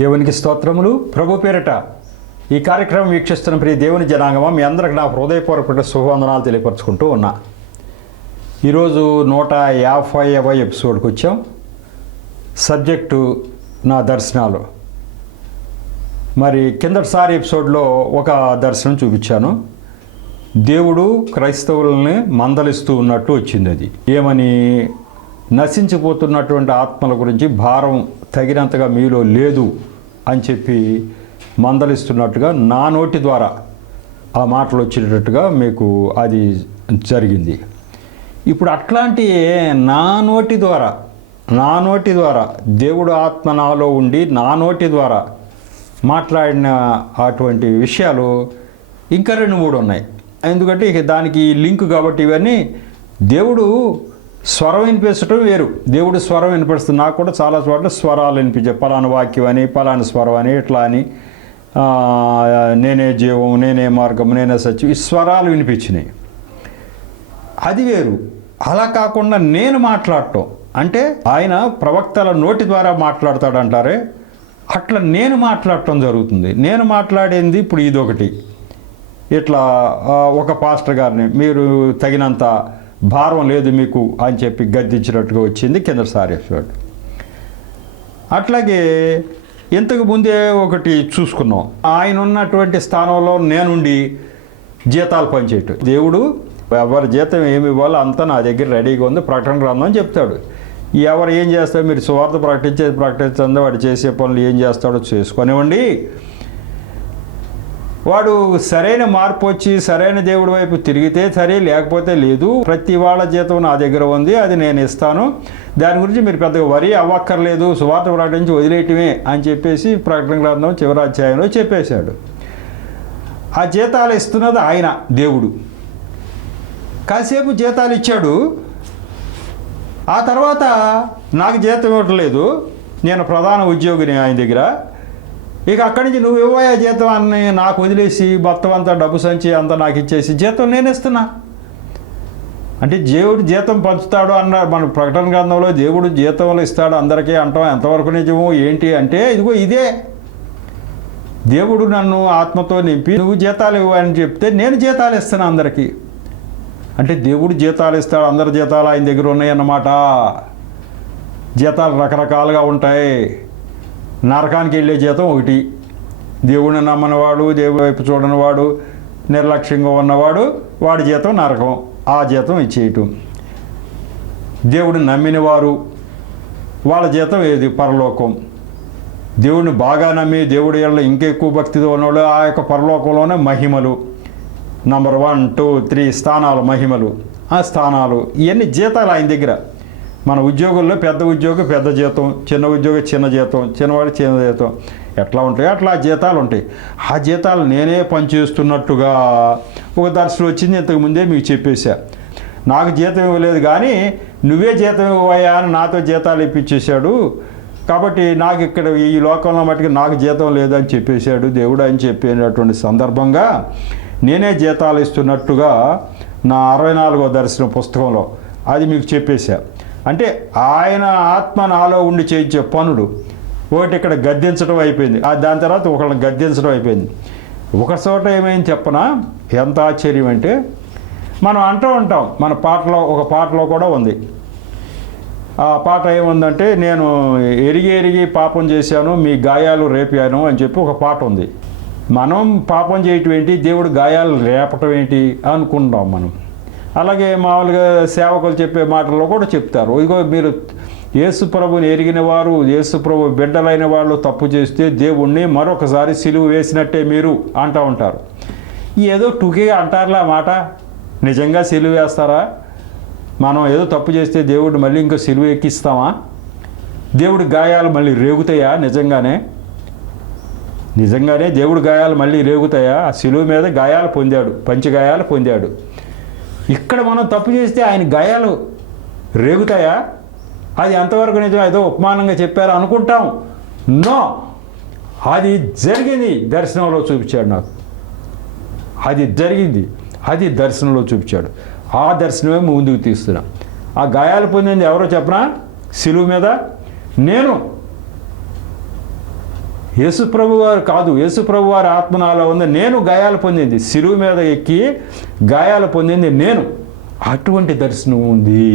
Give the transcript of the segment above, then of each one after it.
దేవునికి స్తోత్రములు. ప్రభు పేరిట ఈ కార్యక్రమం వీక్షిస్తున్న ప్రియ దేవుని జనాంగమా, మీ అందరికి నా హృదయపూర్వక శుభవందనాలు తెలియపరచుకుంటూ ఉన్నా. ఈరోజు 150వ ఎపిసోడ్కి వచ్చాం. సబ్జెక్టు నా దర్శనాలు. మరి కిందటిసారి ఎపిసోడ్లో ఒక దర్శనం చూపించాను. దేవుడు క్రైస్తవులని మందలిస్తూ ఉన్నట్టు వచ్చింది. అది ఏమని? నశించిపోతున్నటువంటి ఆత్మల గురించి భారం తగినంతగా మీలో లేదు అని చెప్పి మందలిస్తున్నట్టుగా నా నోటి ద్వారా ఆ మాటలు వచ్చేటట్టుగా మీకు అది జరిగింది. ఇప్పుడు అట్లాంటి నా నోటి ద్వారా దేవుడు ఆత్మ నాలో ఉండి నా నోటి ద్వారా మాట్లాడిన అటువంటి విషయాలు ఇంకా 2-3 ఉన్నాయి. ఎందుకంటే ఇక దానికి లింక్ కాబట్టి ఇవన్నీ దేవుడు స్వరం వినిపించడం వేరు. దేవుడు స్వరం వినిపిస్తుంది. నాకు కూడా చాలా చోట్ల స్వరాలు వినిపించాయి. పలానా వాక్యం అని, పలానా స్వరం అని, ఇట్లా అని, నేనే జీవం, నేనే మార్గం, నేనే సత్యం, ఈ స్వరాలు వినిపించినాయి. అది వేరు. అలా కాకుండా నేను మాట్లాడటం అంటే ఆయన ప్రవక్తల నోటి ద్వారా మాట్లాడతాడంటారే, అట్లా నేను మాట్లాడటం జరుగుతుంది. నేను మాట్లాడేది ఇప్పుడు ఇదొకటి. ఇట్లా ఒక పాస్టర్ గారిని మీరు తగినంత భారం లేదు మీకు అని చెప్పి గద్దించినట్టుగా వచ్చింది కిందసారి ఎపిసోడ్. అట్లాగే ఇంతకు ముందే ఒకటి చూసుకున్నాం. ఆయన ఉన్నటువంటి స్థానంలో నేనుండి జీతాలు పనిచేయటం. దేవుడు ఎవరి జీతం ఏమి ఇవ్వాలో అంతా నా దగ్గర రెడీగా ఉంది, ప్రకటన గ్రంథం అని చెప్తాడు. ఎవరు ఏం చేస్తారో మీరు సువార్త ప్రకటించండి, వాడు చేసే పనులు ఏం చేస్తాడో చేసుకొనివ్వండి. వాడు సరైన మార్పు వచ్చి సరైన దేవుడి వైపు తిరిగితే సరే, లేకపోతే లేదు. ప్రతి వాళ్ళ జీతం నా దగ్గర ఉంది, అది నేను ఇస్తాను. దాని గురించి మీరు పెద్దగా వరి అవ్వక్కర్లేదు, సువార్త ప్రకటించి వదిలేయటమే అని చెప్పేసి ప్రకటన గ్రంథం చివరి అధ్యాయంలో చెప్పేశాడు. ఆ జీతాలు ఇస్తున్నది ఆయన దేవుడు. కాసేపు జీతాలు ఇచ్చాడు. ఆ తర్వాత నాకు జీతం ఇవ్వట్లేదు, నేను ప్రధాన ఉద్యోగిని ఆయన దగ్గర. ఇక అక్కడి నుంచి నువ్వు ఇవ్వయా జీతం అని నాకు వదిలేసి మొత్తం అంతా డబ్బు సంచి అంతా నాకు ఇచ్చేసి జీతం నేను ఇస్తున్నా అంటే దేవుడు జీతం పంచుతాడు అన్నాడు. మన ప్రకటన గ్రంథంలో దేవుడు జీతంలో ఇస్తాడు అందరికీ అంటాం. ఎంతవరకు నిజము ఏంటి అంటే ఇదిగో ఇదే. దేవుడు నన్ను ఆత్మతో నింపి నువ్వు జీతాలు ఇవ్వని చెప్తే నేను జీతాలు ఇస్తున్నా అందరికీ. అంటే దేవుడు జీతాలు ఇస్తాడు, అందరి జీతాలు ఆయన దగ్గర ఉన్నాయన్నమాట. జీతాలు రకరకాలుగా ఉంటాయి. నరకానికి వెళ్ళే జీతం ఒకటి. దేవుడిని నమ్మనివాడు, దేవుడి వైపు చూడనివాడు, నిర్లక్ష్యంగా ఉన్నవాడు, వాడి జీతం నరకం. ఆ జీతం ఇచ్చేయటం. దేవుడిని నమ్మినవారు వాళ్ళ జీతం ఏది? పరలోకం. దేవుడిని బాగా నమ్మి దేవుడి వల్ల ఇంకెక్కువ భక్తితో ఉన్నవాడు ఆ యొక్క పరలోకంలోనే మహిమలు. నంబర్ 1, 2, 3 స్థానాలు, మహిమలు. ఆ స్థానాలు ఇవన్నీ జీతాలు ఆయన దగ్గర. మన ఉద్యోగుల్లో పెద్ద ఉద్యోగి పెద్ద జీతం, చిన్న ఉద్యోగి చిన్న జీతం, చిన్నవాడి చిన్న జీతం. ఎట్లా ఉంటాయి అట్లా జీతాలు ఉంటాయి. ఆ జీతాలు నేనే పనిచేస్తున్నట్టుగా ఒక దర్శనం వచ్చింది. ఇంతకుముందే మీకు చెప్పేశా. నాకు జీతం ఇవ్వలేదు కానీ నువ్వే జీతం ఇవ్వయా అని నాతో జీతాలు ఇప్పించేశాడు. కాబట్టి నాకు ఇక్కడ ఈ లోకంలో మట్టుకు నాకు జీతం లేదని చెప్పేశాడు దేవుడు అని చెప్పినటువంటి సందర్భంగా నేనే జీతాలు ఇస్తున్నట్టుగా నా 64వ దర్శనం పుస్తకంలో అది మీకు చెప్పేశా. అంటే ఆయన ఆత్మ నాలో ఉండి చేయించే పనులు ఒకటి ఇక్కడ గద్దించడం అయిపోయింది. దాని తర్వాత ఒకళ్ళని గద్దించడం అయిపోయింది. ఒక చోట ఏమైంది చెప్పనా? ఎంత ఆశ్చర్యం అంటే మనం అంటూ ఉంటాం. మన పాటలో ఒక పాటలో కూడా ఉంది. ఆ పాట ఏముందంటే, నేను ఎరిగి పాపం చేశాను, మీ గాయాలు రేపాను అని చెప్పి ఒక పాట ఉంది. మనం పాపం చేయటం ఏంటి, దేవుడు గాయాలు రేపటం ఏంటి అనుకుంటాం మనం. అలాగే మామూలుగా సేవకులు చెప్పే మాటల్లో కూడా చెప్తారు. ఇదిగో మీరు యేసు ప్రభుని ఎరిగిన వారు, యేసు ప్రభు బిడ్డలైన వాళ్ళు తప్పు చేస్తే దేవుణ్ణి మరొకసారి సిలువ వేసినట్టే మీరు అంటూ ఉంటారు. ఏదో టూకీగా అంటారులే ఆ మాట. నిజంగా సిలువ వేస్తారా? మనం ఏదో తప్పు చేస్తే దేవుడు మళ్ళీ ఇంకో సిలువ ఎక్కిస్తామా? దేవుడి గాయాలు మళ్ళీ రేగుతాయా? నిజంగానే దేవుడి గాయాలు మళ్ళీ రేగుతాయా? ఆ సిలువ మీద గాయాలు పొందాడు, పంచగాయాలు పొందాడు. ఇక్కడ మనం తప్పు చేస్తే ఆయన గాయాలు రేగుతాయా? అది ఎంతవరకు నిజం? ఏదో ఉపమానంగా చెప్పారు అనుకుంటాం. నో, అది జరిగింది. దర్శనంలో చూపించాడు నాకు. అది జరిగింది, అది దర్శనంలో చూపించాడు. ఆ దర్శనమే ముందుకు తీస్తున్నా. ఆ గాయాలు పొందింది ఎవరో చెప్పనా? సిలువ మీద నేను యేసుప్రభు వారు కాదు, యేసుప్రభు వారి ఆత్మ నాలో ఉంది, నేను గాయాలు పొందింది, శిలువ మీద ఎక్కి గాయాలు పొందింది నేను. అటువంటి దర్శనం ఉంది.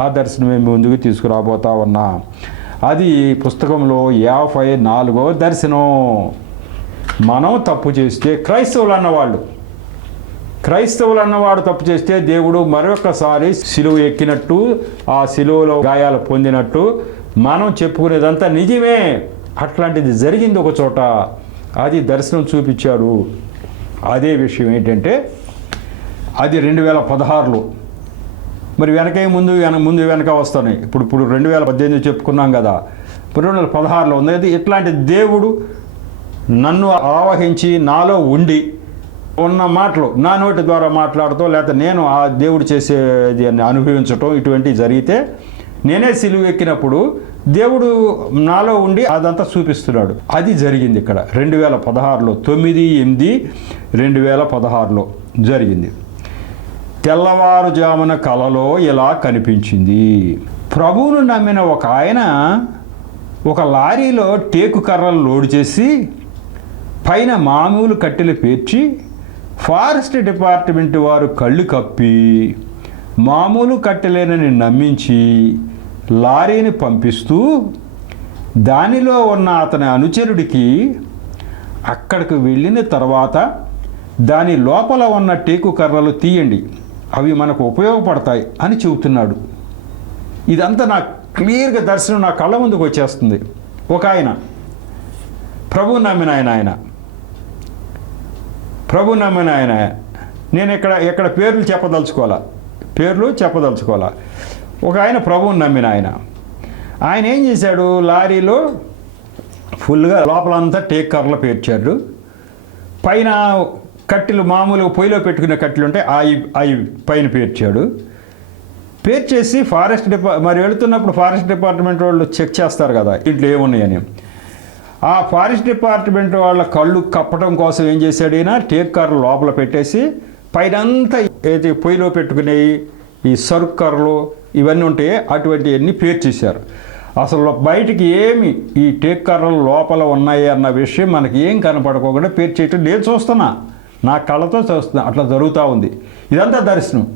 ఆ దర్శనమే ముందుకు తీసుకురాబోతా ఉన్నా. అది పుస్తకంలో 54వ దర్శనం. మనం తప్పు చేస్తే, క్రైస్తవులు అన్నవాడు తప్పు చేస్తే దేవుడు మరొకసారి సిలువ ఎక్కినట్టు, ఆ సిలువలో గాయాలు పొందినట్టు మనం చెప్పుకునేదంతా నిజమే. అట్లాంటిది జరిగింది ఒక చోట, అది దర్శనం చూపించాడు. అదే విషయం ఏంటంటే అది 2016లో. మరి ముందు వెనక వస్తున్నాయి. ఇప్పుడు 2018 చెప్పుకున్నాం కదా, ఇప్పుడు 2016లో ఉంది. అది ఇట్లాంటి దేవుడు నన్ను ఆవహించి నాలో ఉండి ఉన్న మాటలు నా నోటి ద్వారా మాట్లాడుతూ, లేకపోతే నేను ఆ దేవుడు చేసేది అని అనుభవించటం, ఇటువంటివి జరిగితే నేనే సిలువ ఎక్కినప్పుడు దేవుడు నాలో ఉండి అదంతా చూపిస్తున్నాడు. అది జరిగింది ఇక్కడ 2016లో, 9/8/2016లో జరిగింది. తెల్లవారుజామున కలలో ఇలా కనిపించింది. ప్రభువును నమ్మిన ఒక ఆయన ఒక లారీలో టేకు కర్రలు లోడ్ చేసి పైన మామూలు కట్టెలు పేర్చి ఫారెస్ట్ డిపార్ట్మెంట్ వారు కళ్ళు కప్పి మామూలు కట్టెలేనని నమ్మించి లారీని పంపిస్తూ దానిలో ఉన్న అతని అనుచరుడికి అక్కడికి వెళ్ళిన తర్వాత దాని లోపల ఉన్న టేకు కర్రలు తీయండి, అవి మనకు ఉపయోగపడతాయి అని చెబుతున్నాడు. ఇదంతా నాకు క్లియర్గా దర్శనం నా కళ్ళ ముందుకు వచ్చేస్తుంది. ఒక ఆయన ప్రభు నమ్మిన ఆయన నేను ఇక్కడ పేర్లు చెప్పదలుచుకోవాలా. ఒక ఆయన ప్రభువుని నమ్మిన ఆయన ఏం చేశాడు, లారీలో ఫుల్గా లోపలంతా టేక్ కర్రలు పేర్చాడు. పైన కట్టెలు మామూలుగా పొయ్యిలో పెట్టుకునే కట్టెలు ఉంటే అవి పైన పేర్చేసి మరి వెళుతున్నప్పుడు ఫారెస్ట్ డిపార్ట్మెంట్ వాళ్ళు చెక్ చేస్తారు కదా ఇంట్లో ఏమున్నాయని. ఆ ఫారెస్ట్ డిపార్ట్మెంట్ వాళ్ళ కళ్ళు కప్పడం కోసం ఏం చేశాడు ఈయన, టేక్ కర్రలు లోపల పెట్టేసి పైనంతా ఏది పొయ్యిలో పెట్టుకునేవి ఈ సరుకు కర్రలు ఇవన్నీ ఉంటాయి, అటువంటివన్నీ పేర్చేశారు. అసలు బయటికి ఏమి ఈ టేక్ కర్రలు లోపల ఉన్నాయి అన్న విషయం మనకి ఏం కనపడకోకుండా పేర్చేయటం నేను చూస్తున్నా, నా కళ్ళతో చూస్తున్నా. అట్లా జరుగుతూ ఉంది. ఇదంతా దర్శనం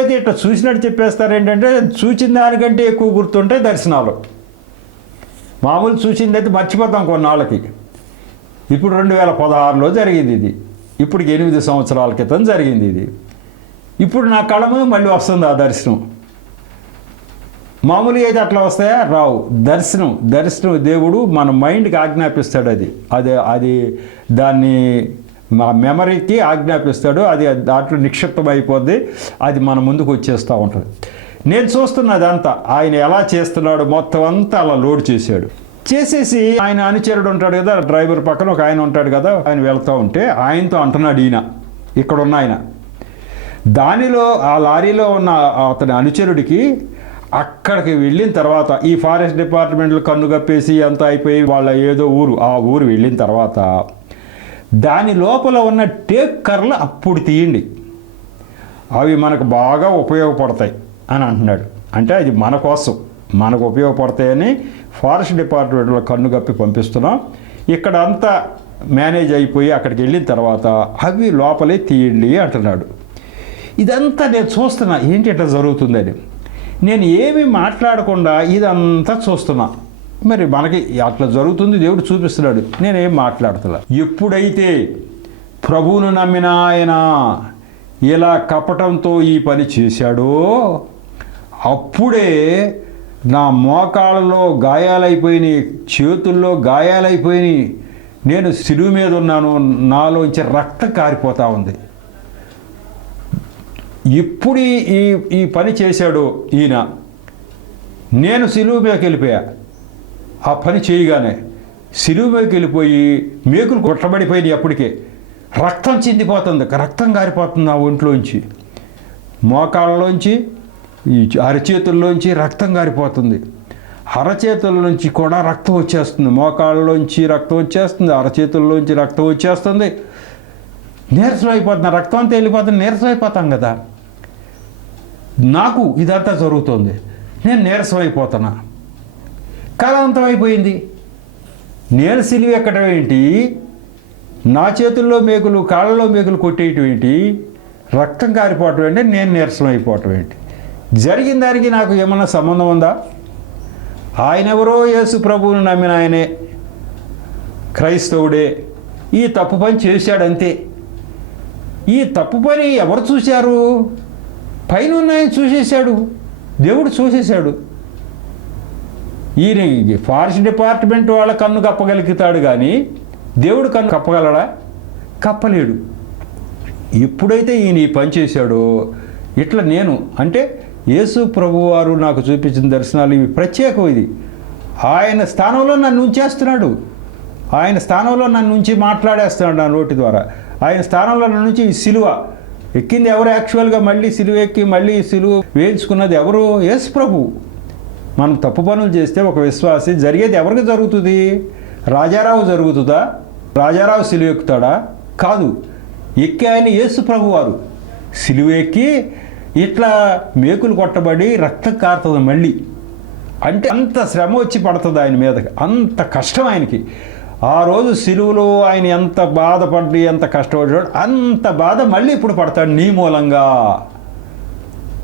అయితే ఇట్లా చూసినట్టు చెప్పేస్తారు. ఏంటంటే చూసిన దానికంటే ఎక్కువ గుర్తుంటే దర్శనాలు. మామూలు చూసింది అయితే మర్చిపోతాం కొన్నాళ్ళకి. ఇప్పుడు 2016లో జరిగింది ఇది. ఇప్పుడు 8 సంవత్సరాల క్రితం జరిగింది ఇది. ఇప్పుడు నా కళ్ళ ముందు మళ్ళీ వస్తుంది ఆ దర్శనం. మామూలుగా అయితే అట్లా వస్తాయా, రావు. దర్శనం దేవుడు మన మైండ్కి ఆజ్ఞాపిస్తాడు. అది దాన్ని మా మెమరీకి ఆజ్ఞాపిస్తాడు. అది దాంట్లో నిక్షిప్తం అయిపోద్ది. అది మన ముందుకు వచ్చేస్తూ ఉంటుంది. నేను చూస్తున్నదంతా ఆయన ఎలా చేస్తున్నాడు, మొత్తం అంతా అలా లోడ్ చేసేసి ఆయన అనుచరుడు ఉంటాడు కదా, డ్రైవర్ పక్కన ఒక ఆయన ఉంటాడు కదా, ఆయన వెళ్తూ ఉంటే ఆయనతో అంటున్నాడు ఈయన, ఇక్కడున్న ఆయన. దానిలో ఆ లారీలో ఉన్న అతని అనుచరుడికి అక్కడికి వెళ్ళిన తర్వాత ఈ ఫారెస్ట్ డిపార్ట్మెంట్లో కన్ను కప్పేసి అంతా అయిపోయి వాళ్ళ ఏదో ఆ ఊరు వెళ్ళిన తర్వాత దాని లోపల ఉన్న టేక్ కర్రలు అప్పుడు తీయండి, అవి మనకు బాగా ఉపయోగపడతాయి అని అంటున్నాడు. అంటే అది మన కోసం మనకు ఉపయోగపడతాయని ఫారెస్ట్ డిపార్ట్మెంట్లో కన్ను కప్పి పంపిస్తున్నాం. ఇక్కడ అంతా మేనేజ్ అయిపోయి అక్కడికి వెళ్ళిన తర్వాత అవి లోపలే తీయండి అంటున్నాడు. ఇదంతా నేను చూస్తున్నా, ఏంటి ఇట్లా జరుగుతుందని. నేను ఏమీ మాట్లాడకుండా ఇదంతా చూస్తున్నా. మరి మనకి అట్లా జరుగుతుంది, దేవుడు చూపిస్తున్నాడు, నేనేం మాట్లాడుతున్నా. ఎప్పుడైతే ప్రభువును నమ్మిన ఆయన ఇలా కపటంతో ఈ పని చేశాడో అప్పుడే నా మోకాళ్ళలో గాయాలైపోయినాయి, చేతుల్లో గాయాలైపోయినాయి. నేను సిలువ మీద ఉన్నాను, నాలోంచి రక్తం కారిపోతూ ఉంది. ఇప్పుడు ఈ పని చేశాడు ఈయన. నేను సిలువ మీదకి వెళ్ళిపోయా. ఆ పని చేయగానే సిలువ మీదకి వెళ్ళిపోయి మేకులు కొట్టబడిపోయినాయి. అప్పటికే రక్తం చిందిపోతుంది, రక్తం కారిపోతుంది నా ఒంట్లోంచి. మోకాళ్ళలోంచి ఈ అరచేతుల్లోంచి రక్తం కారిపోతుంది. అరచేతుల నుంచి కూడా రక్తం వచ్చేస్తుంది, మోకాళ్ళలోంచి రక్తం వచ్చేస్తుంది, అరచేతుల్లోంచి రక్తం వచ్చేస్తుంది. నీరసం అయిపోతున్నా, రక్తం అంతా వెళ్ళిపోతుంది, నీరసం అయిపోతాం కదా. నాకు ఇదంతా జరుగుతుంది, నేను నీరసం అయిపోతున్నా. కళ అంతం అయిపోయింది. నేను సిలువ ఎక్కడం ఏంటి, నా చేతుల్లో మేకులు కాళ్ళలో మేకులు కొట్టేయటం ఏంటి, రక్తం కారిపోవటం ఏంటి, నేను నీరసం అయిపోవటం ఏంటి? జరిగిన దానికి నాకు ఏమన్నా సంబంధం ఉందా? ఆయన ఎవరో యేసు ప్రభువుని నమ్మిన ఆయనే, క్రైస్తవుడే, ఈ తప్పు పని చేశాడంతే. ఈ తప్పు పని ఎవరు చూశారు? పైన ఆయన చూసేశాడు, దేవుడు చూసేశాడు. ఈయన ఫారెస్ట్ డిపార్ట్మెంట్ వాళ్ళ కన్ను కప్పగలుగుతాడు కానీ దేవుడు కన్ను కప్పగలడా? కప్పలేడు. ఎప్పుడైతే ఈయన ఈ పని చేశాడో, ఇట్లా నేను అంటే యేసు ప్రభువారు నాకు చూపించిన దర్శనాలు ఇవి ప్రత్యేకం. ఇది ఆయన స్థానంలో నన్ను ఉంచేస్తున్నాడు, ఆయన స్థానంలో నన్ను ఉంచి మాట్లాడేస్తున్నాడు నా నోటి ద్వారా. ఆయన స్థానంలో నన్ను నుంచి ఈ సిలువ ఎక్కింది ఎవరు? యాక్చువల్గా మళ్ళీ సిలువ ఎక్కి మళ్ళీ సిలువ వేయించుకున్నది ఎవరు? యేసు ప్రభు. మనం తప్పు పనులు చేస్తే ఒక విశ్వాసి జరిగేది ఎవరికి జరుగుతుంది? రాజారావు జరుగుతుందా? రాజారావు సిలువ ఎక్కుతాడా? కాదు. ఎక్కి ఆయన యేసు ప్రభు వారు సిలువ ఎక్కి ఇట్లా మేకులు కొట్టబడి రక్తం కారుతుంది మళ్ళీ. అంటే అంత శ్రమ వచ్చి పడుతుంది ఆయన మీదకి, అంత కష్టం ఆయనకి. ఆ రోజు సిలువలో ఆయన ఎంత బాధపడి ఎంత కష్టపడ్డాడు, అంత బాధ మళ్ళీ ఇప్పుడు పడతాడు నీ మూలంగా,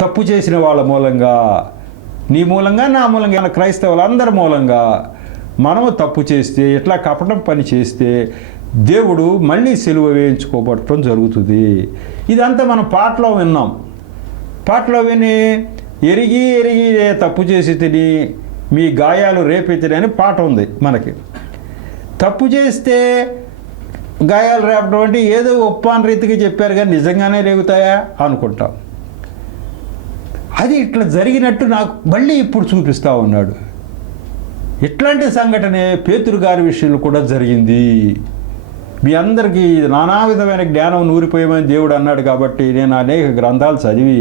తప్పు చేసిన వాళ్ళ మూలంగా, నీ మూలంగా, నా మూలంగా, మన క్రైస్తవులు అందరి మూలంగా. మనము తప్పు చేస్తే, ఇట్లా కపటం పని చేస్తే దేవుడు మళ్ళీ సిలువ వేయించుకోబడటం జరుగుతుంది. ఇదంతా మనం పాటలో విన్నాం. పాటలో విని ఎరిగి ఎరిగి తప్పు చేసి తిని మీ గాయాలు రేపెత్తిని అని పాట ఉంది మనకి. తప్పు చేస్తే గాయాలు రేపడం అంటే ఏదో ఒప్పాన్ రీతిగా చెప్పారు కానీ నిజంగానే రేగుతాయా అనుకుంటాం. అది ఇట్లా జరిగినట్టు నాకు మళ్ళీ ఇప్పుడు చూపిస్తూ ఉన్నాడు. ఇట్లాంటి సంఘటనే పేతురు గారి విషయంలో కూడా జరిగింది. మీ అందరికీ నానా విధమైన జ్ఞానం నూరిపోయమని దేవుడు అన్నాడు కాబట్టి నేను అనేక గ్రంథాలు చదివి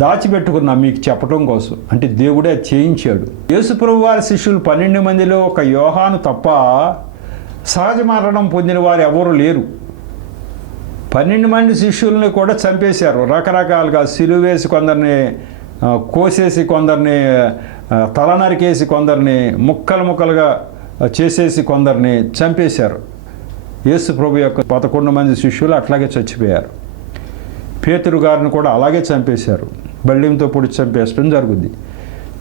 దాచిపెట్టుకున్నా మీకు చెప్పడం కోసం. అంటే దేవుడే అది చేయించాడు. యేసుప్రభు వారి శిష్యులు 12 మందిలో ఒక యోహాను తప్ప సహజ మరణం పొందిన వారు ఎవరు లేరు. 12 మంది శిష్యుల్ని కూడా చంపేశారు. రకరకాలుగా సిలువేసి కొందరిని కోసేసి, కొందరిని తల నరికేసి, కొందరిని ముక్కలు ముక్కలుగా చేసేసి, కొందరిని చంపేశారు. యేసు ప్రభు యొక్క 11 మంది శిష్యులు అట్లాగే చచ్చిపోయారు. పేతురు గారిని కూడా అలాగే చంపేశారు. బెల్లంతో పొడిచి చంపేయడం జరుగుద్ది.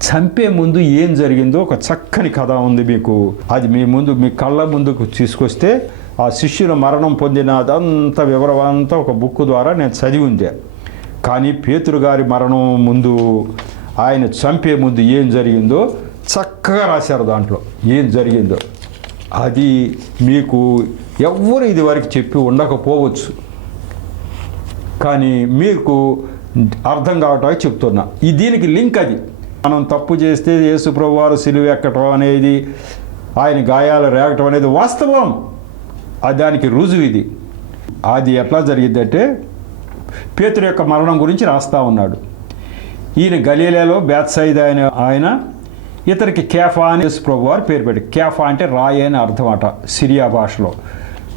చంపే ముందు ఏం జరిగిందో ఒక చక్కని కథ ఉంది మీకు. అది మీ ముందు, మీ కళ్ళ ముందుకు తీసుకొస్తే ఆ శిష్యుల మరణం పొందిన అదంతా వివరం అంతా ఒక బుక్ ద్వారా నేను చదివి ఉండే. కానీ పేతురు గారి మరణం ముందు, ఆయన చంపే ముందు ఏం జరిగిందో చక్కగా రాశారు. దాంట్లో ఏం జరిగిందో అది మీకు ఎవ్వరు ఇది వరకు చెప్పి ఉండకపోవచ్చు, కానీ మీకు అర్థం కావటానికి చెప్తున్నా. దీనికి లింక్ అది. మనం తప్పు చేస్తే యేసు ప్రభు వారు సిలువ ఎక్కటం అనేది, ఆయన గాయాలు రేగటం అనేది వాస్తవం. దానికి రుజువు ఇది. అది ఎట్లా జరిగిద్దంటే పేతురు యొక్క మరణం గురించి రాస్తా ఉన్నాడు. ఈయన గలీలాలో బేత్సయిదా ఆయన ఇతనికి కేఫా అని యేసు ప్రభు వారు పేరు పెట్టి, కేఫా అంటే రాయి అని అర్థం అట సిరియా భాషలో.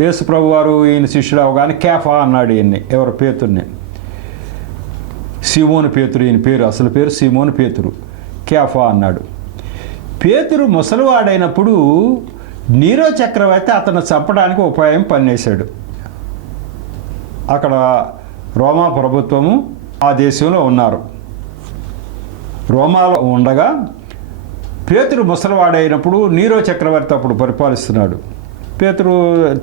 యేసు ప్రభు వారు ఈయన శిష్యుడు అవగానే కేఫా అన్నాడు ఈయన్ని, ఎవరు? పేతుర్ని. సీమోను పేతురు ఈయన పేరు, అసలు పేరు సీమోను పేతురు. కేఫా అన్నాడు. పేతురు ముసలివాడైనప్పుడు నీరో చక్రవర్తి అతను చంపడానికి ఉపాయం పన్నేశాడు. అక్కడ రోమా ప్రభుత్వము ఆ దేశంలో ఉన్నారు. రోమాలో ఉండగా పేతురు ముసలివాడైనప్పుడు నీరో చక్రవర్తి అప్పుడు పరిపాలిస్తున్నాడు. పేతురు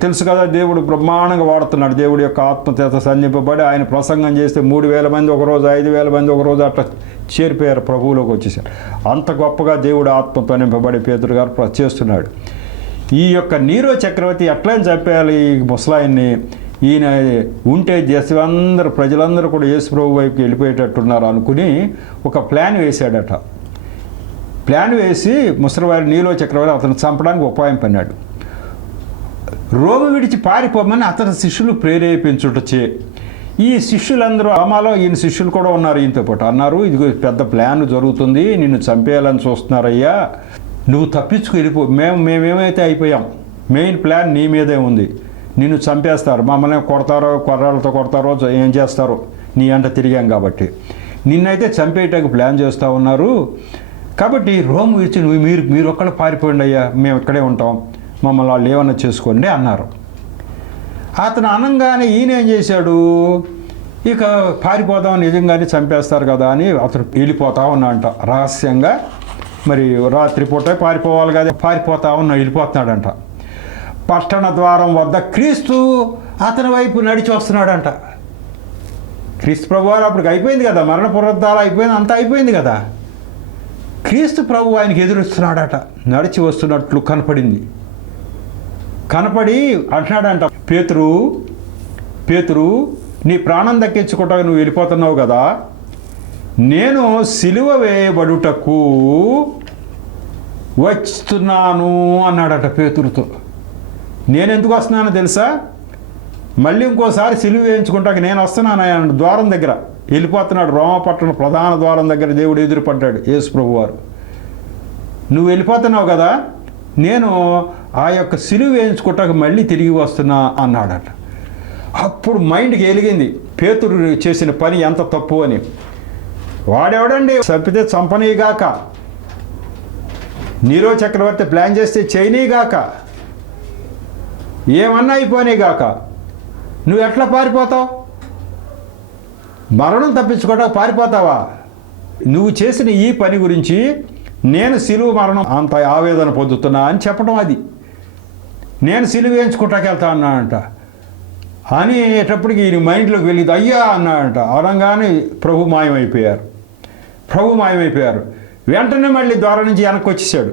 తెలుసు కదా, దేవుడు బ్రహ్మాండంగా వాడుతున్నాడు. దేవుడి యొక్క ఆత్మచేత సంధింపబడి ఆయన ప్రసంగం చేస్తే 3000 మంది ఒకరోజు, 5000 మంది ఒకరోజు అట్లా చేరిపోయారు, ప్రభువులోకి వచ్చేసారు. అంత గొప్పగా దేవుడు ఆత్మతో నింపబడి పేతురు గారు చేస్తున్నాడు. ఈ యొక్క నీరో చక్రవర్తి ఎట్లా చంపేయాలి ఈ ముసలాయన్ని, ఈయన ఉంటే దేశమందరూ ప్రజలందరూ కూడా యేసు ప్రభు వైపుకి వెళ్ళిపోయేటట్టున్నారు అనుకుని ఒక ప్లాన్ వేశాడట. ప్లాన్ వేసి ముసలివారి నీరో చక్రవర్తి అతను చంపడానికి ఉపాయం పన్నాడు. రోము విడిచి పారిపోమని అతని శిష్యులు ప్రేరేపించుటచే ఈ శిష్యులందరూ, రోమాలో ఈయన శిష్యులు కూడా ఉన్నారు, ఈయనతో పాటు అన్నారు, ఇదిగో పెద్ద ప్లాన్ జరుగుతుంది, నిన్ను చంపేయాలని చూస్తున్నారయ్యా, నువ్వు తప్పించుకు వెళ్ళిపో. మేమేమైతే అయిపోయాం, మెయిన్ ప్లాన్ నీ మీదే ఉంది, నిన్ను చంపేస్తారు, మమ్మల్ని కొడతారో, కొర్రాలతో కొడతారో, ఏం చేస్తారో, నీ అంట తిరిగాం కాబట్టి నిన్నైతే చంపేయటానికి ప్లాన్ చేస్తూ ఉన్నారు. కాబట్టి రోమ్ విడిచి మీరు ఒక్కళ్ళు పారిపోండి అయ్యా, మేము ఇక్కడే ఉంటాం మమ్మల్ని వాళ్ళు ఏమన్నా చేసుకోండి అన్నారు. అతను అనగానే ఈయన ఏం చేశాడు, ఇక పారిపోదాం, నిజంగానే చంపేస్తారు కదా అని అతను వెళ్ళిపోతా ఉన్నాడంట రహస్యంగా. మరి రాత్రిపూట పారిపోవాలి కదా, వెళ్ళిపోతున్నాడంట. పట్టణ ద్వారం వద్ద క్రీస్తు అతని వైపు నడిచి వస్తున్నాడంట. క్రీస్తు ప్రభువారు అప్పటికి అయిపోయింది కదా, మరణ పునరుద్ధాలు అయిపోయింది, అంతా అయిపోయింది కదా. క్రీస్తు ప్రభు ఆయనకి ఎదురుస్తున్నాడట, నడిచి వస్తున్నట్లు కనపడి అంటున్నాడంట, పేతురు నీ ప్రాణం దక్కించుకుంటా నువ్వు వెళ్ళిపోతున్నావు కదా, నేను సిలువ వేయబడుటకు వస్తున్నాను అన్నాడట పేతురుతో. నేను ఎందుకు వస్తున్నానో తెలుసా, మళ్ళీ ఇంకోసారి సిలువ వేయించుకుంటాక నేను వస్తున్నాను ఆయన ద్వారం దగ్గర వెళ్ళిపోతున్నాడు. రోమపట్టణ ప్రధాన ద్వారం దగ్గర దేవుడు ఎదురుపడ్డాడు యేసు ప్రభు వారు. నువ్వు వెళ్ళిపోతున్నావు కదా, నేను ఆ యొక్క సిలువ వేయించుకుంటాక మళ్ళీ తిరిగి వస్తున్నా అన్నాడట. అప్పుడు మైండ్కి వెలిగింది పేతురు చేసిన పని ఎంత తప్పు అని. వాడెవడండి, చంపితే చంపనీగాక, నీరో చక్రవర్తి ప్లాన్ చేస్తే చేయనీగాక, ఏమన్నా అయిపోయినాయిగాక, నువ్వు ఎట్లా పారిపోతావు? మరణం తప్పించుకోవడానికి పారిపోతావా? నువ్వు చేసిన ఈ పని గురించి నేను సిలువ మరణం అంత ఆవేదన పొందుతున్నా అని చెప్పడం, అది నేను సిలువ వేయించుకుంటాకి వెళ్తా అన్నాడంట. అనేటప్పటికి ఈయన మైండ్లోకి వెళ్ళింది, అయ్యా అన్నాడంట. అనగానే ప్రభు మాయమైపోయారు. వెంటనే మళ్ళీ ద్వారం నుంచి వెనక్కి వచ్చేసాడు.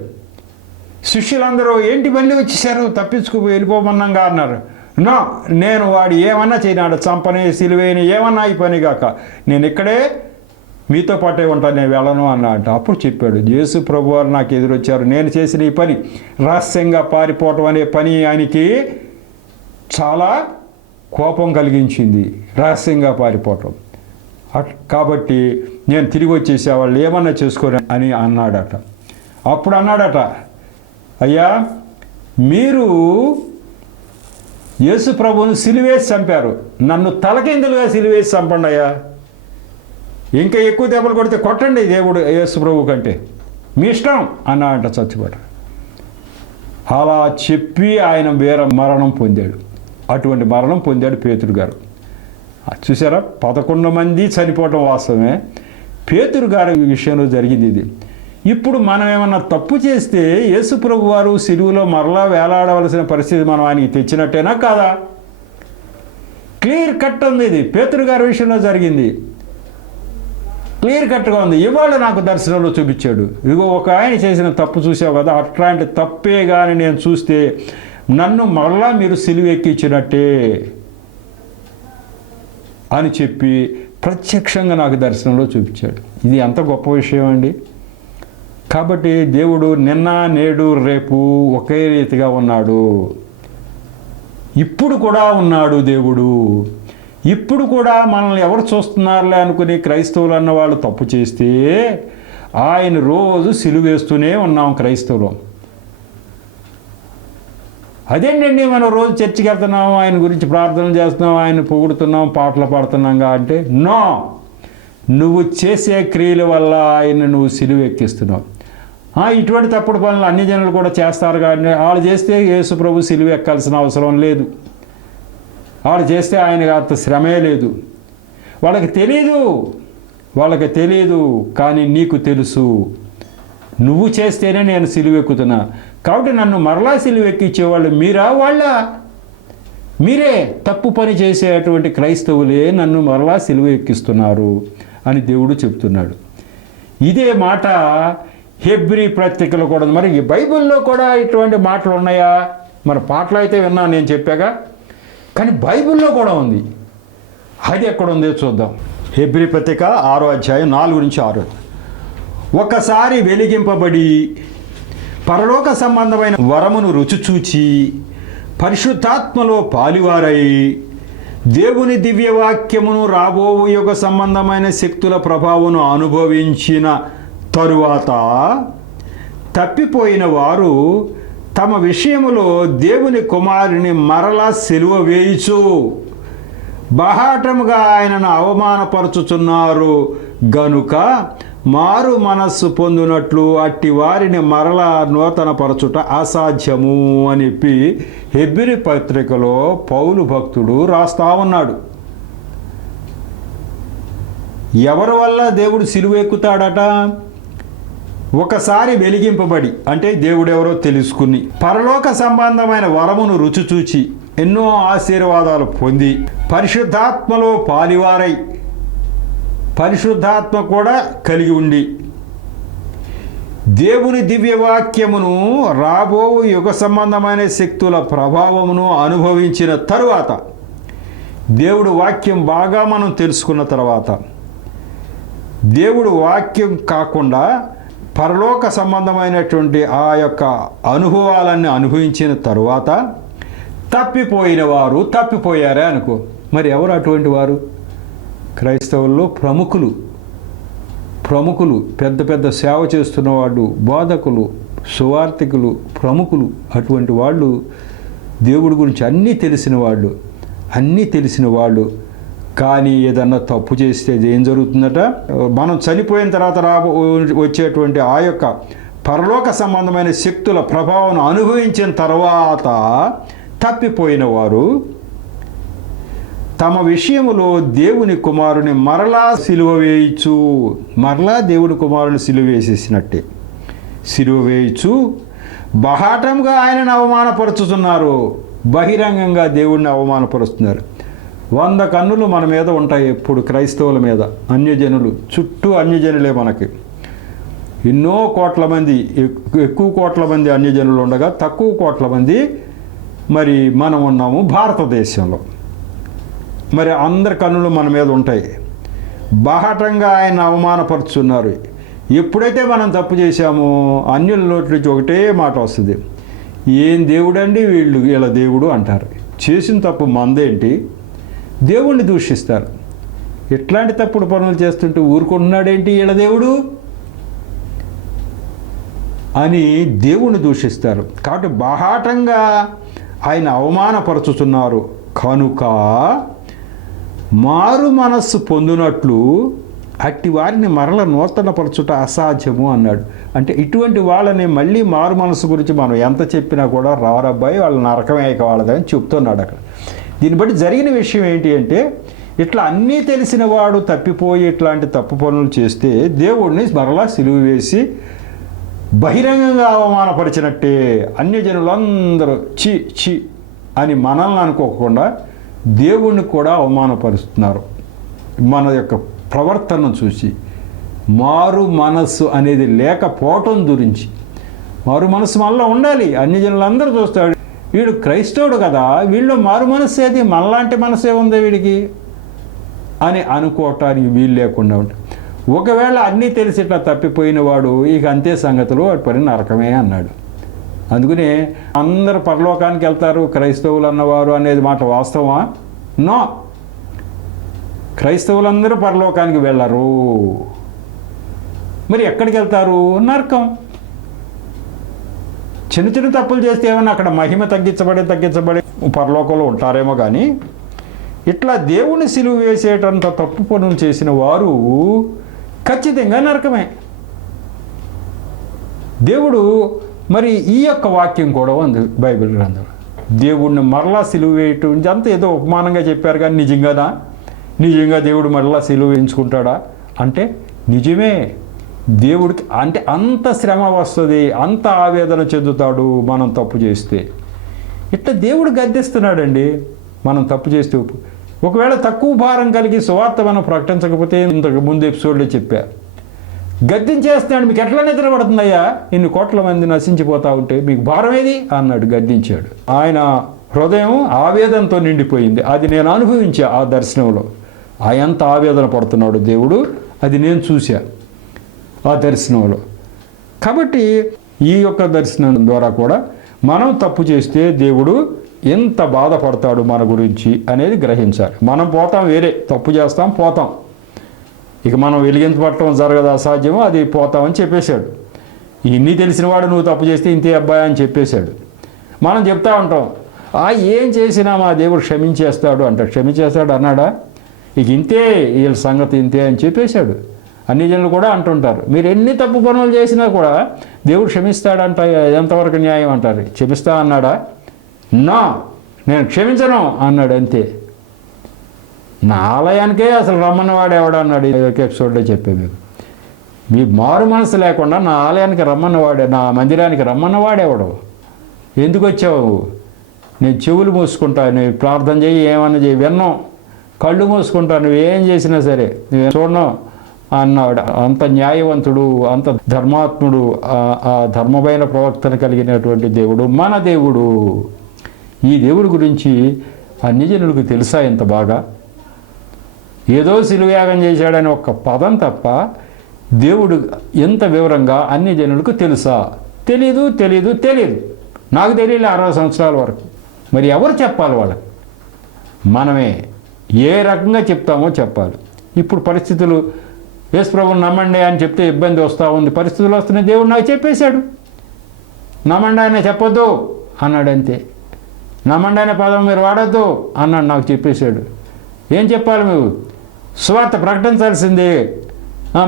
శిష్యులందరూ ఏంటి మళ్ళీ వచ్చేసారు, తప్పించుకు వెళ్ళిపోమన్నాగా అన్నారు. నో, నేను వాడు ఏమన్నా చేయనాడు, చంపని సిలువేని ఏమన్నా అయిపోయి కాక నేను ఇక్కడే మీతో పాటే ఉంటాను, నేను వెళ్ళను అన్నట్ట. అప్పుడు చెప్పాడు, యేసు ప్రభు వారు నాకు ఎదురొచ్చారు, నేను చేసిన ఈ పని రహస్యంగా పారిపోవటం అనే పని ఆయనకి చాలా కోపం కలిగించింది, రహస్యంగా పారిపోవటం. కాబట్టి నేను తిరిగి వచ్చేసే వాళ్ళు ఏమన్నా చేసుకోని అని అన్నాడట. అప్పుడు అన్నాడట, అయ్యా మీరు యేసు ప్రభువును సిలువేసి చంపారు, నన్ను తలకిందులుగా సిలువేసి చంపండి అయ్యా, ఇంకా ఎక్కువ దెబ్బలు కొడితే కొట్టండి దేవుడు యేసు ప్రభు కంటే, మీ ఇష్టం అన్నాడంట చచ్చిపోట. అలా చెప్పి ఆయన వేరే మరణం పొందాడు. అటువంటి మరణం పొందాడు పేతురు గారు. చూసారా, 11 మంది చనిపోవటం వాస్తవమే, పేతురు గారి విషయంలో జరిగింది ఇది. ఇప్పుడు మనం ఏమన్నా తప్పు చేస్తే యేసు ప్రభు వారు సిలువలో మరలా వేలాడవలసిన పరిస్థితి మనం ఆయనకి తెచ్చినట్టేనా కాదా? క్లియర్ కట్ ఉంది, ఇది పేతురు గారి విషయంలో జరిగింది, క్లియర్ కట్గా ఉంది. ఇవాళ నాకు దర్శనంలో చూపించాడు, ఇదిగో ఒక ఆయన చేసిన తప్పు చూసావు కదా, అట్లాంటి తప్పే కానీ నేను చూస్తే నన్ను మరలా మీరు సిలువ ఎక్కించినట్టే అని చెప్పి ప్రత్యక్షంగా నాకు దర్శనంలో చూపించాడు. ఇది ఎంత గొప్ప విషయం అండి. కాబట్టి దేవుడు నిన్న నేడు రేపు ఒకే రీతిగా ఉన్నాడు. ఇప్పుడు కూడా ఉన్నాడు దేవుడు. ఇప్పుడు కూడా మనల్ని ఎవరు చూస్తున్నారులే అనుకుని క్రైస్తవులు అన్న వాళ్ళు తప్పు చేస్తే ఆయన రోజు సిలువేస్తూనే ఉన్నాం క్రైస్తవులు. అదేంటండి మనం రోజు చర్చికి వెళ్తున్నాం, ఆయన గురించి ప్రార్థన చేస్తున్నాం, ఆయన పొగుడుతున్నాం, పాటలు పాడుతున్నాంగా అంటే, నో, నువ్వు చేసే క్రియల వల్ల ఆయన నువ్వు సిలువ ఎక్కిస్తున్నావు. ఇటువంటి తప్పుడు పనులు అన్ని జనులు కూడా చేస్తారు కానీ వాళ్ళు చేస్తే యేసు ప్రభు సిలువ ఎక్కాల్సిన అవసరం లేదు, వాళ్ళు చేస్తే ఆయనకు అంత శ్రమే లేదు. వాళ్ళకి తెలియదు కానీ నీకు తెలుసు, నువ్వు చేస్తేనే నేను సిలువ ఎక్కుతున్నా. కాబట్టి నన్ను మరలా సిలువ ఎక్కించేవాళ్ళు మీరే తప్పు పని చేసేటువంటి క్రైస్తవులే నన్ను మరలా సిలువ ఎక్కిస్తున్నారు అని దేవుడు చెప్తున్నాడు. ఇదే మాట హెబ్రీ పత్రికలో కూడా, మరి ఈ బైబిల్లో కూడా ఇటువంటి మాటలు ఉన్నాయా? మరి పాటలు అయితే విన్నాను నేను చెప్పాగా, కానీ బైబిల్లో కూడా ఉంది. అది ఎక్కడ ఉందో చూద్దాం. హెబ్రీ పత్రిక 6వ అధ్యాయం 4-6. ఒకసారి వెలిగింపబడి పరలోక సంబంధమైన వరమును రుచిచూచి పరిశుద్ధాత్మలో పాలివారై దేవుని దివ్యవాక్యమును రాబోవు యుగ సంబంధమైన శక్తుల ప్రభావమును అనుభవించిన తరువాత తప్పిపోయిన వారు తమ విషయములో దేవుని కుమారుని మరలా సిలువ వేయుచు బహాటముగా ఆయనను అవమానపరుచుచున్నారు గనుక మారు మనస్సు పొందినట్లు అట్టి వారిని మరలా నూతన పరచుట అసాధ్యము అని చెప్పి హెబ్రీ పత్రికలో పౌలు భక్తుడు రాస్తా ఉన్నాడు. ఎవరి వల్ల దేవుడు సిలువ ఎక్కుతాడట? ఒకసారి వెలిగింపబడి, అంటే దేవుడు ఎవరో తెలుసుకుని, పరలోక సంబంధమైన వరమును రుచి చూచి ఎన్నో ఆశీర్వాదాలు పొంది పరిశుద్ధాత్మలో పాలివారై పరిశుద్ధాత్మ కూడా కలిగి ఉండి దేవుని దివ్యవాక్యమును రాబో యుగ సంబంధమైన శక్తుల ప్రభావమును అనుభవించిన తరువాత, దేవుడు వాక్యం బాగా మనం తెలుసుకున్న తర్వాత, దేవుడు వాక్యం కాకుండా పరలోక సంబంధమైనటువంటి ఆ యొక్క అనుభవాలన్నీ అనుభవించిన తరువాత తప్పిపోయిన వారు తప్పిపోయారే అనుకో. మరి ఎవరు అటువంటి వారు? క్రైస్తవుల్లో ప్రముఖులు పెద్ద పెద్ద సేవ చేస్తున్న వాళ్ళు, బోధకులు, సువార్థికులు, ప్రముఖులు, అటువంటి వాళ్ళు, దేవుడి గురించి అన్నీ తెలిసిన వాళ్ళు కానీ ఏదన్నా తప్పు చేస్తే ఏం జరుగుతుందట? మనం చనిపోయిన తర్వాత వచ్చేటువంటి ఆ యొక్క పరలోక సంబంధమైన శక్తుల ప్రభావం అనుభవించిన తర్వాత తప్పిపోయిన వారు తమ విషయములో దేవుని కుమారుని మరలా సిలువ వేయచ్చు. మరలా దేవుని కుమారుని సిలువ వేసేసినట్టే సిలువ వేయచ్చు బహాటంగా ఆయనను అవమానపరుచుతున్నారు. బహిరంగంగా దేవుడిని అవమానపరుస్తున్నారు. 100 కన్నులు మన మీద ఉంటాయి ఎప్పుడు, క్రైస్తవుల మీద. అన్యజనులు చుట్టూ అన్యజనులే మనకి. ఎన్నో కోట్ల మంది, ఎక్కువ కోట్ల మంది అన్యజనులు ఉండగా తక్కువ కోట్ల మంది మరి మనం ఉన్నాము భారతదేశంలో. మరి అందరి కన్నులు మన మీద ఉంటాయి. బాహటంగా ఆయన అవమానపరుచున్నారు. ఎప్పుడైతే మనం తప్పు చేశామో అన్యుల నోటి నుంచి ఒకటే మాట వస్తుంది, ఏం దేవుడండి వీళ్ళ దేవుడు అంటారు. చేసిన తప్పు మందేంటి? దేవుణ్ణి దూషిస్తారు. ఎట్లాంటి తప్పుడు పనులు చేస్తుంటే ఊరుకుంటున్నాడేంటి వీళ్ళ దేవుడు అని దేవుణ్ణి దూషిస్తారు. కాబట్టి బాహాటంగా ఆయన అవమానపరుచుతున్నారు. కనుక మారు మనస్సు పొందినట్లు అట్టి వారిని మరల నూతనపరచుట అసాధ్యము అన్నాడు. అంటే ఇటువంటి వాళ్ళని మళ్ళీ మారు మనస్సు గురించి మనం ఎంత చెప్పినా కూడా రారబ్బాయి వాళ్ళ నరకమే వాళ్ళదని చెప్తున్నాడు అక్కడ. దీన్ని బట్టి జరిగిన విషయం ఏంటి అంటే, ఇట్లా అన్నీ తెలిసిన వాడు తప్పిపోయి ఇట్లాంటి తప్పు పనులు చేస్తే దేవుడిని మరలా సిలువ వేసి బహిరంగంగా అవమానపరిచినట్టే. అన్యజనులందరూ చి చి అని మనల్ని అనుకోకుండా దేవుణ్ణి కూడా అవమానపరుస్తున్నారు మన యొక్క ప్రవర్తనను చూసి. మారు మనస్సు అనేది లేకపోవటం గురించి. మారు మనస్సు మనలో ఉండాలి. అన్యజనులందరూ చూస్తాడు, వీడు క్రైస్తవుడు కదా, వీళ్ళు మారు మనస్సు ఏది, మనలాంటి మనసే ఉంది వీడికి అని అనుకోవటానికి వీలు లేకుండా ఉంటుంది. ఒకవేళ అన్నీ తెలిసి ఇట్లా తప్పిపోయిన వాడు ఇక అంతే సంగతులు, వాడి పని నరకమే అన్నాడు. అందుకనే అందరు పరలోకానికి వెళ్తారు క్రైస్తవులు అన్నవారు అనేది మాట వాస్తవమా? నో, క్రైస్తవులందరూ పరలోకానికి వెళ్ళరు. మరి ఎక్కడికి వెళ్తారు? నరకం. చిన్న చిన్న తప్పులు చేస్తే ఏమన్నా అక్కడ మహిమ తగ్గించబడి పరలోకంలో ఉంటారేమో కానీ ఇట్లా దేవుని సిలువ వేసేటంత తప్పు పనులు చేసిన వారు ఖచ్చితంగా నరకమే. దేవుడు మరి ఈ యొక్క వాక్యం కూడా ఉంది బైబిల్ గ్రంథం. దేవుడిని మరలా సిలువ వేయటం అంతా ఏదో ఉపమానంగా చెప్పారు కానీ నిజంగా దేవుడు మరలా సిలువ వేయించుకుంటాడా అంటే నిజమే. దేవుడికి అంటే అంత శ్రమ వస్తుంది, అంత ఆవేదన చెందుతాడు మనం తప్పు చేస్తే. ఇట్లా దేవుడు గద్దిస్తున్నాడండి మనం తప్పు చేస్తే. ఒకవేళ తక్కువ భారం కలిగి సువార్త మనం ప్రకటించకపోతే, ఇంతకు ముందు ఎపిసోడ్లో చెప్పా, గద్దించేస్తున్నాడు. మీకు ఎట్లా నిద్ర పడుతుందయ్యా, ఇన్ని కోట్ల మంది నశించిపోతా ఉంటే మీకు భారం ఏది అన్నాడు, గద్దించాడు. ఆయన హృదయం ఆవేదనతో నిండిపోయింది. అది నేను అనుభవించా ఆ దర్శనంలో. ఎంత ఆవేదన పడుతున్నాడు దేవుడు, అది నేను చూశా ఆ దర్శనంలో. కాబట్టి ఈ యొక్క దర్శనం ద్వారా కూడా మనం తప్పు చేస్తే దేవుడు ఎంత బాధపడతాడు మన గురించి అనేది గ్రహించాలి. మనం పోతాం, వేరే తప్పు చేస్తాం, పోతాం. ఇక మనం వెలిగించబడటం జరగదు, అసాధ్యమో, అది పోతామని చెప్పేశాడు. ఇన్ని తెలిసినవాడు నువ్వు తప్పు చేస్తే ఇంతే అబ్బాయి అని చెప్పేశాడు. మనం చెప్తా ఉంటాం, ఏం చేసినా మా దేవుడు క్షమించేస్తాడు అంటాడు. క్షమించేస్తాడు అన్నాడా? ఇక ఇంతే, వీళ్ళ సంగతి ఇంతే అని చెప్పేశాడు. అన్ని జనులు కూడా అంటుంటారు, మీరు ఎన్ని తప్పు పనులు చేసినా కూడా దేవుడు క్షమిస్తాడంట, ఎంతవరకు న్యాయం అంటారు. క్షమిస్తా అన్నాడా? నా నేను క్షమించను అన్నాడు, అంతే. నా ఆలయానికే అసలు రమ్మన్నవాడు ఎవడు అన్నాడు. ఒక ఎపిసోడ్లో చెప్పే మీ మారు మనసు లేకుండా నా ఆలయానికి రమ్మన్నవాడే, నా మందిరానికి రమ్మన్నవాడెవడు? ఎందుకు వచ్చావు? నేను చెవులు మూసుకుంటాను, నువ్వు ప్రార్థన చేయి, ఏమన్నా చేయి, విన్నాం. కళ్ళు మూసుకుంటాను, నువ్వేం చేసినా సరే నువ్వు చూడను అన్నాడు. అంత న్యాయవంతుడు, అంత ధర్మాత్ముడు, ఆ ధర్మమైన ప్రవక్తను కలిగినటువంటి దేవుడు మన దేవుడు. ఈ దేవుడి గురించి అన్ని జనులకు తెలుసా ఇంత బాగా? ఏదో శిలువయాగం చేశాడని ఒక్క పదం తప్ప దేవుడు ఎంత వివరంగా అన్ని జనులకు తెలుసా? తెలీదు. నాకు తెలియలే 60 సంవత్సరాల వరకు. మరి ఎవరు చెప్పాలి వాళ్ళకి? మనమే ఏ రకంగా చెప్తామో చెప్పాలి. ఇప్పుడు పరిస్థితులు యేసు ప్రభువుని నమ్మండి అని చెప్తే ఇబ్బంది వస్తూ ఉంది, పరిస్థితులు వస్తున్నాయి. దేవుడు నాకు చెప్పేశాడు, నమ్మండి ఆయన చెప్పొద్దు అన్నాడు, అంతే. నమ్మండి అనే పదం మీరు వాడద్దు అన్నాడు, నాకు చెప్పేశాడు. ఏం చెప్పాలి? మీరు సువార్త ప్రకటించాల్సిందే.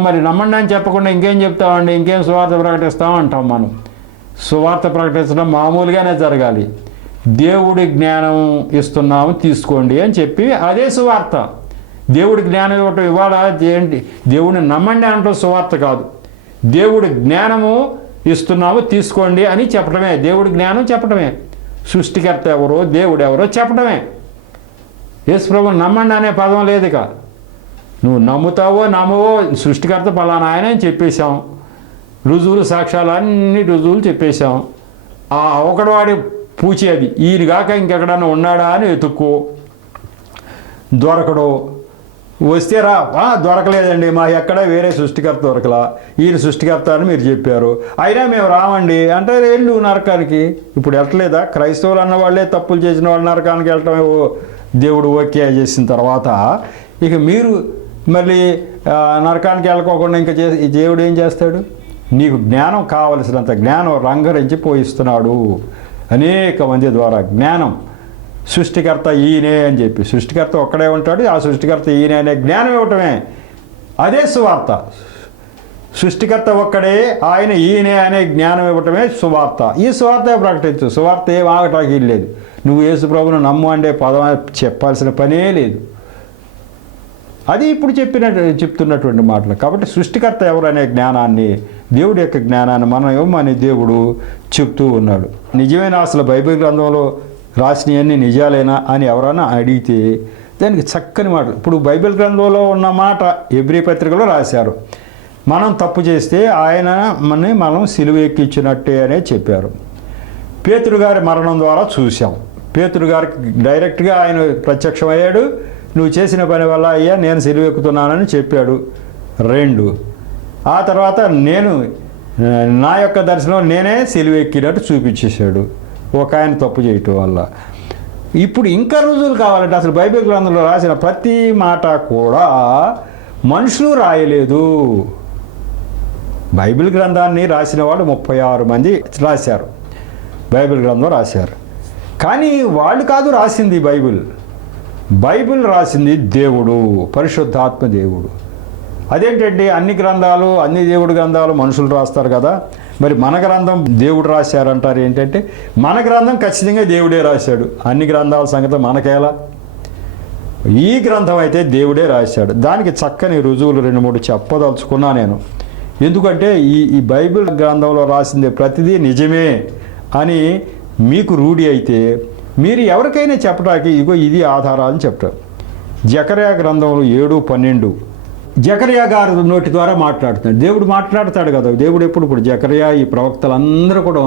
మరి నమ్మండి అని చెప్పకుండా ఇంకేం చెప్తామండి, ఇంకేం సువార్త ప్రకటిస్తామంటాం మనం. సువార్త ప్రకటించడం మామూలుగానే జరగాలి. దేవుడి జ్ఞానం ఇస్తున్నాము తీసుకోండి అని చెప్పి అదే సువార్త. దేవుడి జ్ఞానం ఇవ్వటం ఇవాళ ఏంటి? దేవుడిని నమ్మండి అంటూ సువార్త కాదు, దేవుడి జ్ఞానము ఇస్తున్నాము తీసుకోండి అని చెప్పడమే. దేవుడి జ్ఞానం చెప్పడమే. సృష్టికర్త ఎవరో దేవుడు ఎవరో చెప్పడమే. యేసు ప్రభువుని నమ్మండి అనే పదం లేదుక. నువ్వు నమ్ముతావో నమ్మవో సృష్టికర్త పలానా ఆయన అని చెప్పేశాం. రుజువులు సాక్ష్యాలు అన్ని రుజువులు చెప్పేశాం. ఆ ఒకడవాడి పూచేది ఈయన కాక ఇంకెక్కడన్నా ఉన్నాడా అని వెతుక్కో, దొరకడు. వస్తే రా, దొరకలేదండి, మా ఎక్కడ వేరే సృష్టికర్త దొరకలా, ఈయన సృష్టికర్త అని మీరు చెప్పారు, అయినా మేము రామండి అంటే వెళ్ళు నరకానికి. ఇప్పుడు వెళ్ళలేదా? క్రైస్తవులు అన్న వాళ్ళే తప్పులు చేసిన వాళ్ళు నరకానికి వెళ్ళటమే దేవుడు ఓకే చేసిన తర్వాత ఇక మీరు మళ్ళీ నరకానికి వెళ్ళకోకుండా ఇంకా దేవుడు ఏం చేస్తాడు? నీకు జ్ఞానం కావలసినంత జ్ఞానం రంగరించి పోయిస్తున్నాడు అనేక మంది ద్వారా. జ్ఞానం సృష్టికర్త ఈయనే అని చెప్పి, సృష్టికర్త ఒక్కడే ఉంటాడు, ఆ సృష్టికర్త ఈయనే అనే జ్ఞానం ఇవ్వటమే అదే సువార్త. సృష్టికర్త ఒక్కడే, ఆయన ఈయనే అనే జ్ఞానం ఇవ్వటమే సువార్త. ఈ సువార్త ప్రకటించు. సువార్త ఏం ఆగటానికి లేదు. నువ్వు యేసు ప్రభువును నమ్ము అంటే పదం చెప్పాల్సిన పనే లేదు. అది ఇప్పుడు చెప్తున్నటువంటి మాటలు. కాబట్టి సృష్టికర్త ఎవరనే జ్ఞానాన్ని, దేవుడి యొక్క జ్ఞానాన్ని మనం ఇవ్వమని దేవుడు చెప్తూ ఉన్నాడు. నిజమైన అసలు బైబిల్ గ్రంథంలో రాసినవన్నీ నిజాలేనా అని ఎవరైనా అడిగితే దానికి చక్కని మాట. ఇప్పుడు బైబిల్ గ్రంథంలో ఉన్న మాట ఎబ్రీ పత్రికలో రాశారు. మనం తప్పు చేస్తే ఆయన మనం సిలువ ఎక్కించినట్టే అనే చెప్పారు. పేతురు గారి మరణం ద్వారా చూసాం. పేతురు గారికి డైరెక్ట్గా ఆయన ప్రత్యక్షమయ్యాడు. నువ్వు చేసిన పని వల్ల అయ్యా నేను సిలువ ఎక్కుతున్నానని చెప్పాడు. 2 ఆ తర్వాత నేను నా యొక్క దర్శనం నేనే సిలువ ఎక్కినట్టు చూపించేశాడు ఒక ఆయన తప్పు చేయటం వల్ల. ఇప్పుడు ఇంకా రుజువులు కావాలంటే అసలు బైబిల్ గ్రంథంలో రాసిన ప్రతి మాట కూడా మనుషులు రాయలేదు. బైబిల్ గ్రంథాన్ని రాసిన వాళ్ళు 36 మంది రాశారు, బైబిల్ గ్రంథం రాశారు. కానీ వాళ్ళు కాదు రాసింది బైబిల్ రాసింది దేవుడు, పరిశుద్ధాత్మ దేవుడు. అదేంటండి అన్ని గ్రంథాలు, అన్ని దేవుడి గ్రంథాలు మనుషులు రాస్తారు కదా, మరి మన గ్రంథం దేవుడు రాశారంటారు ఏంటంటే, మన గ్రంథం ఖచ్చితంగా దేవుడే రాశాడు. అన్ని గ్రంథాల సంగతి మనకేలా? ఈ గ్రంథం అయితే దేవుడే రాశాడు. దానికి చక్కని రుజువులు 2-3 చెప్పదలుచుకున్నా నేను. ఎందుకంటే ఈ బైబిల్ గ్రంథంలో రాసింది ప్రతిదీ నిజమే అని మీకు రూఢి అయితే మీరు ఎవరికైనా చెప్పడానికి ఇగో ఇది ఆధారాలని చెప్తారు. జకర్యా గ్రంథంలో 7:12 జకర్యా గారి నోటి ద్వారా మాట్లాడుతున్నాడు. దేవుడు మాట్లాడతాడు కదా. దేవుడు ఇప్పుడు జకర్యా ఈ ప్రవక్తలందరూ కూడా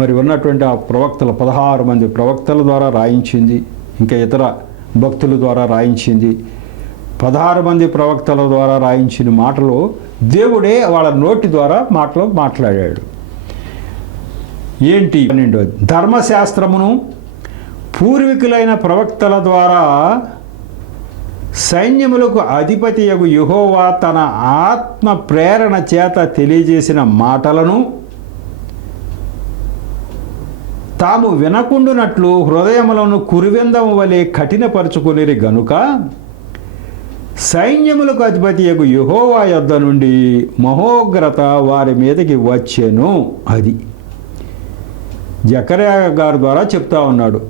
మరి ఉన్నటువంటి ఆ ప్రవక్తలు 16 మంది ప్రవక్తల ద్వారా రాయించింది, ఇంకా ఇతర భక్తుల ద్వారా రాయించింది. 16 మంది ప్రవక్తల ద్వారా రాయించిన మాటలు దేవుడే వాళ్ళ నోటి ద్వారా మాట్లాడాడు. ఏంటి? 12 ధర్మశాస్త్రమును పూర్వీకులైన ప్రవక్తల ద్వారా సైన్యములకు అధిపతియగు యెహోవా తన ఆత్మ ప్రేరణ చేత తెలియజేసిన మాటలను తాము వినకుండునట్లు హృదయములను కురివెందము వలె కఠినపరుచుకునేరి గనుక సైన్యములకు అధిపతియగు యెహోవా యొద్ద నుండి మహోగ్రత వారి మీదకి వచ్చెను. అది జకర్యా గారి ద్వారా చెప్తా ఉన్నాడు.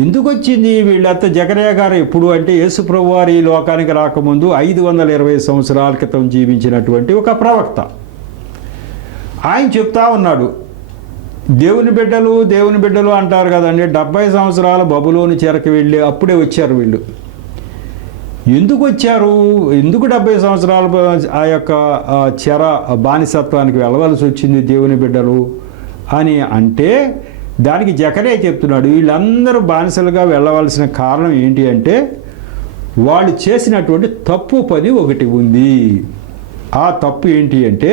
ఎందుకు వచ్చింది వీళ్ళంతా? జకర్యా గారు ఎప్పుడు అంటే యేసుప్రభు వారు ఈ లోకానికి రాకముందు 520 సంవత్సరాల క్రితం జీవించినటువంటి ఒక ప్రవక్త. ఆయన చెప్తా ఉన్నాడు, దేవుని బిడ్డలు అంటారు కదండి. 70 సంవత్సరాల బబులోని చెరకు వెళ్ళి అప్పుడే వచ్చారు వీళ్ళు. ఎందుకు వచ్చారు? ఎందుకు 70 సంవత్సరాల ఆ యొక్క చెర బానిసత్వానికి వెళ్ళవలసి వచ్చింది దేవుని బిడ్డలు అని అంటే, దానికి జకర్యా చెప్తున్నాడు, వీళ్ళందరూ బానిసలుగా వెళ్ళవలసిన కారణం ఏంటి అంటే, వాళ్ళు చేసినటువంటి తప్పు పని ఒకటి ఉంది. ఆ తప్పు ఏంటి అంటే,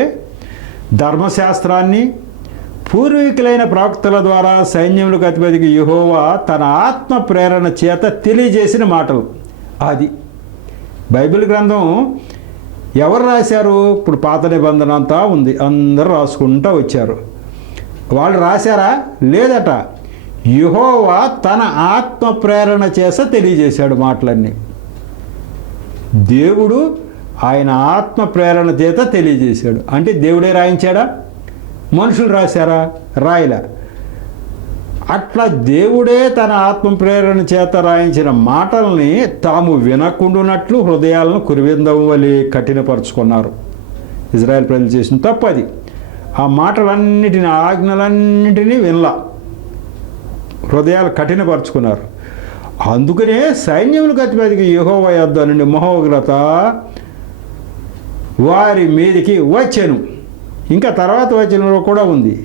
ధర్మశాస్త్రాన్ని పూర్వీకులైన ప్రవక్తల ద్వారా సైన్యములకు అధిపతికి యెహోవా తన ఆత్మ ప్రేరణ చేత తెలియజేసిన మాటలు. అది బైబిల్ గ్రంథం ఎవరు రాశారు? ఇప్పుడు పాత నిబంధన అంతా ఉంది, అందరూ రాసుకుంటూ వచ్చారు. వాళ్ళు రాశారా? లేదట. యెహోవా తన ఆత్మ ప్రేరణ చేత తెలియజేశాడు మాటలన్నీ. దేవుడు ఆయన ఆత్మ ప్రేరణ చేత తెలియజేశాడు. అంటే దేవుడే రాయించాడా? మనుషులు రాశారా? రాయలే. అట్లా దేవుడే తన ఆత్మ ప్రేరణ చేత రాయించిన మాటల్ని తాము వినకుండునట్లు హృదయాలను కురివిందం వలె కఠినపరుచుకున్నారు. ఇజ్రాయెల్ ప్రజలు చేసిన తప్పు అది. ఆ మాటలన్నిటిని, ఆజ్ఞలన్నిటినీ వినలా, హృదయాలు కఠినపరుచుకున్నారు. అందుకనే సైన్యములకు అధిపతికి యెహోవా యొద్ద నుండి మహోగ్రత వారి మీదికి వచ్చెను. ఇంకా తర్వాత వచనంలో కూడా ఉంది.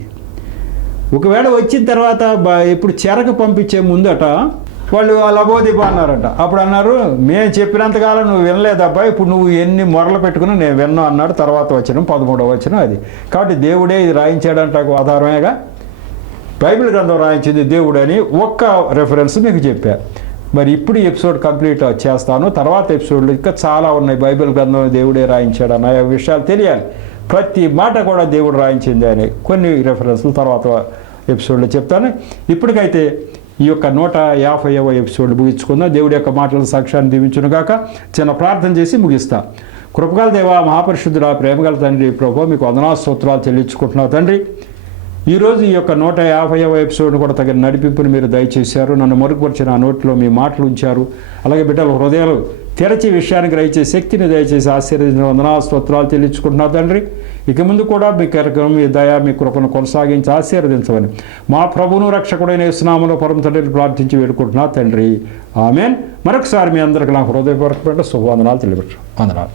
ఒకవేళ వచ్చిన తర్వాత ఇప్పుడు చెరకు పంపించే ముందట వాళ్ళు లబోదిబ అన్నారట. అప్పుడు అన్నారు, మేము చెప్పినంతకాలం నువ్వు వినలేదబ్బా, ఇప్పుడు నువ్వు ఎన్ని మొరలు పెట్టుకుని నేను విన్నా అన్నాడు. తర్వాత వచనం 13వ వచనం అది. కాబట్టి దేవుడే ఇది రాయించాడంట ఆధారమేగా. బైబిల్ గ్రంథం రాయించింది దేవుడు అని ఒక్క రెఫరెన్స్ మీకు చెప్పారు. మరి ఇప్పుడు ఎపిసోడ్ కంప్లీట్ చేస్తాను. తర్వాత ఎపిసోడ్లు ఇంకా చాలా ఉన్నాయి. బైబిల్ గ్రంథం దేవుడే రాయించాడు అన్న విషయాలు తెలియాలి. ప్రతి మాట కూడా దేవుడు రాయించింది అని కొన్ని రెఫరెన్స్లు తర్వాత ఎపిసోడ్లో చెప్తాను. ఇప్పటికైతే ఈ యొక్క 150వ ఎపిసోడ్ ముగించుకుందాం. దేవుడి యొక్క మాటల సాక్ష్యాన్ని దీవించును గాక. చిన్న ప్రార్థన చేసి ముగిస్తా. కృపగల దేవా, మహాపరిశుద్ధుడా, ప్రేమగల తండ్రి ప్రభు, మీకు వందనాలు స్తోత్రాలు చెల్లించుకుంటున్నావు తండ్రి. ఈరోజు ఈ యొక్క 150వ ఎపిసోడ్ను కూడా తగిన నడిపింపుని మీరు దయచేశారు. నన్ను మరుగుపరిచిన ఆ నోట్లో మీ మాటలు ఉంచారు. అలాగే బిడ్డల హృదయాలు తెరచి విషయానికి గ్రహించే శక్తిని దయచేసి ఆశీర్వదించిన వందనాలు స్తోత్రాలు చెల్లించుకుంటున్నావు తండ్రి. ఇక ముందు కూడా మీ కార్యక్రమం, మీ దయ, మీ కృపను కొనసాగించి ఆశీర్వదించమని మా ప్రభువును రక్షకుడైన యేసు నామములో పరమ తండ్రిని ప్రార్థించి వేడుకుంటున్నా తండ్రి. ఆమేన్. మరొకసారి మీ అందరికీ నా హృదయపూర్వకమైన శుభవందనాలు తెలియపరచు. వందనాలు.